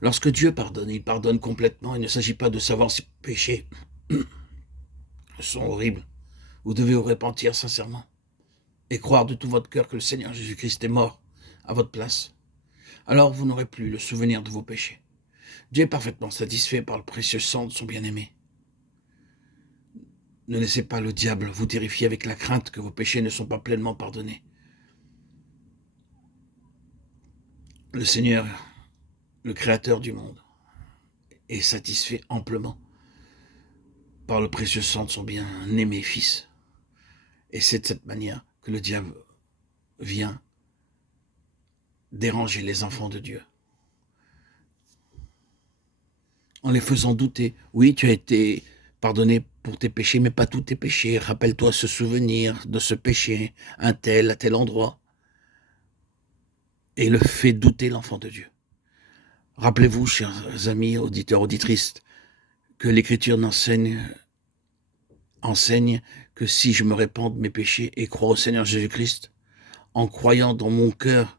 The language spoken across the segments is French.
Lorsque Dieu pardonne, il pardonne complètement. Il ne s'agit pas de savoir si vos péchés sont horribles. Vous devez vous repentir sincèrement et croire de tout votre cœur que le Seigneur Jésus-Christ est mort à votre place. Alors vous n'aurez plus le souvenir de vos péchés. Dieu est parfaitement satisfait par le précieux sang de son bien-aimé. Ne laissez pas le diable vous terrifier avec la crainte que vos péchés ne sont pas pleinement pardonnés. Le Seigneur, le Créateur du monde, est satisfait amplement par le précieux sang de son bien-aimé Fils. Et c'est de cette manière que le diable vient déranger les enfants de Dieu. En les faisant douter. Oui, tu as été pardonné pour tes péchés, mais pas tous tes péchés. Rappelle-toi ce souvenir de ce péché, un tel, à tel endroit. Et le fait douter l'enfant de Dieu. Rappelez-vous, chers amis, auditeurs, auditrices, que l'Écriture enseigne que si je me répands de mes péchés et crois au Seigneur Jésus-Christ, en croyant dans mon cœur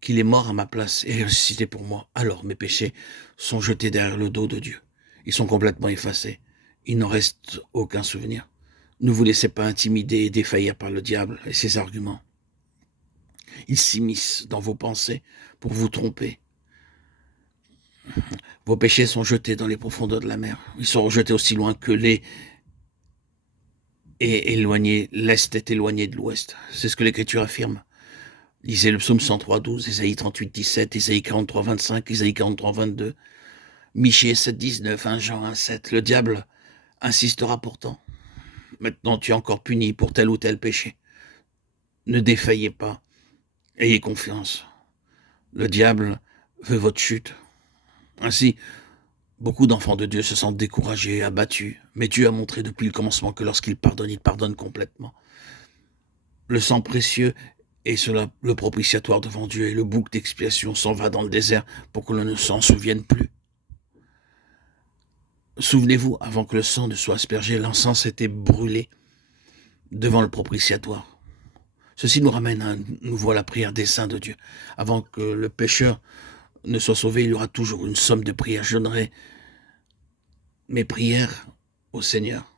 qu'il est mort à ma place et ressuscité pour moi, alors mes péchés sont jetés derrière le dos de Dieu. Ils sont complètement effacés. Il n'en reste aucun souvenir. Ne vous laissez pas intimider et défaillir par le diable et ses arguments. Ils s'immiscent dans vos pensées pour vous tromper. Vos péchés sont jetés dans les profondeurs de la mer. Ils sont rejetés aussi loin que l'est l'Est est éloigné de l'Ouest. C'est ce que l'Écriture affirme. Lisez le psaume 103, 12, Ésaïe 38, 17, Ésaïe 43, 25, Ésaïe 43, 22, Michée 7, 19, 1 Jean 1, 7. Le diable insistera pourtant. Maintenant, tu es encore puni pour tel ou tel péché. Ne défaillez pas. Ayez confiance. Le diable veut votre chute. Ainsi, beaucoup d'enfants de Dieu se sentent découragés, abattus. Mais Dieu a montré depuis le commencement que lorsqu'il pardonne, il pardonne complètement. Le sang précieux est cela le propitiatoire devant Dieu et le bouc d'expiation s'en va dans le désert pour que l'on ne s'en souvienne plus. Souvenez-vous, avant que le sang ne soit aspergé, l'encens était brûlé devant le propitiatoire. Ceci nous ramène à nouveau à la prière des saints de Dieu. Avant que le pécheur ne soit sauvé, il y aura toujours une somme de prières. Je donnerai mes prières au Seigneur.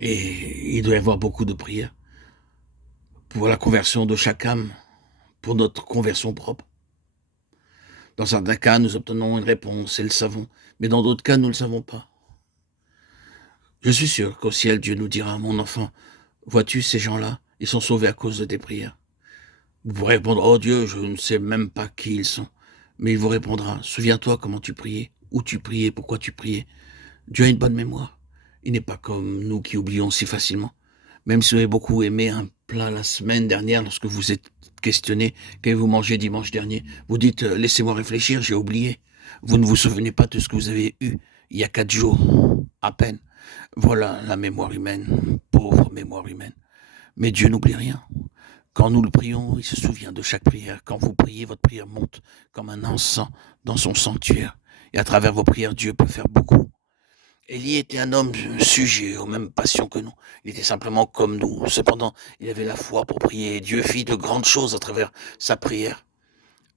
Et il doit y avoir beaucoup de prières pour la conversion de chaque âme, pour notre conversion propre. Dans certains cas, nous obtenons une réponse et le savons, mais dans d'autres cas, nous ne le savons pas. Je suis sûr qu'au ciel, Dieu nous dira, mon enfant, vois-tu ces gens-là, ils sont sauvés à cause de tes prières. Vous pourrez répondre, oh Dieu, je ne sais même pas qui ils sont. Mais il vous répondra, souviens-toi comment tu priais, où tu priais, pourquoi tu priais. Dieu a une bonne mémoire. Il n'est pas comme nous qui oublions si facilement. Même si vous avez beaucoup aimé un plat la semaine dernière, lorsque vous êtes questionné, qu'avez-vous mangé dimanche dernier, vous dites, laissez-moi réfléchir, j'ai oublié. Vous ne vous souvenez pas de ce que vous avez eu il y a 4 jours, à peine. Voilà la mémoire humaine, pauvre mémoire humaine. Mais Dieu n'oublie rien. Quand nous le prions, il se souvient de chaque prière. Quand vous priez, votre prière monte comme un encens dans son sanctuaire. Et à travers vos prières, Dieu peut faire beaucoup. Élie était un homme sujet aux mêmes passions que nous. Il était simplement comme nous. Cependant, il avait la foi pour prier. Et Dieu fit de grandes choses à travers sa prière.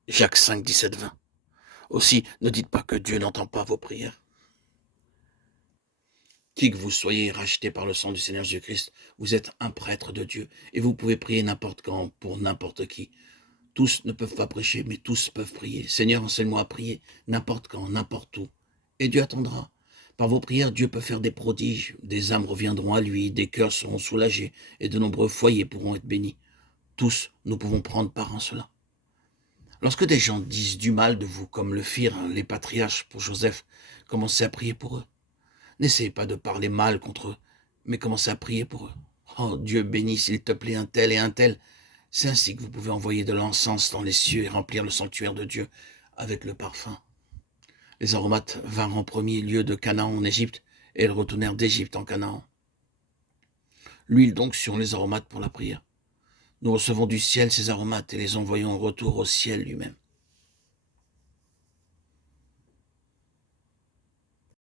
Jacques 5, 17, 20. Aussi, ne dites pas que Dieu n'entend pas vos prières. Qui que vous soyez racheté par le sang du Seigneur Jésus-Christ, vous êtes un prêtre de Dieu. Et vous pouvez prier n'importe quand, pour n'importe qui. Tous ne peuvent pas prêcher, mais tous peuvent prier. Seigneur, enseigne-moi à prier n'importe quand, n'importe où. Et Dieu attendra. Par vos prières, Dieu peut faire des prodiges. Des âmes reviendront à lui, des cœurs seront soulagés, et de nombreux foyers pourront être bénis. Tous, nous pouvons prendre part en cela. Lorsque des gens disent du mal de vous, comme le firent les patriarches pour Joseph, commencez à prier pour eux. N'essayez pas de parler mal contre eux, mais commencez à prier pour eux. Oh, Dieu bénisse, s'il te plaît, un tel et un tel. C'est ainsi que vous pouvez envoyer de l'encens dans les cieux et remplir le sanctuaire de Dieu avec le parfum. Les aromates vinrent en premier lieu de Canaan en Égypte, et elles retournèrent d'Égypte en Canaan. L'huile d'onction, les aromates pour la prière. Nous recevons du ciel ces aromates et les envoyons en retour au ciel lui-même.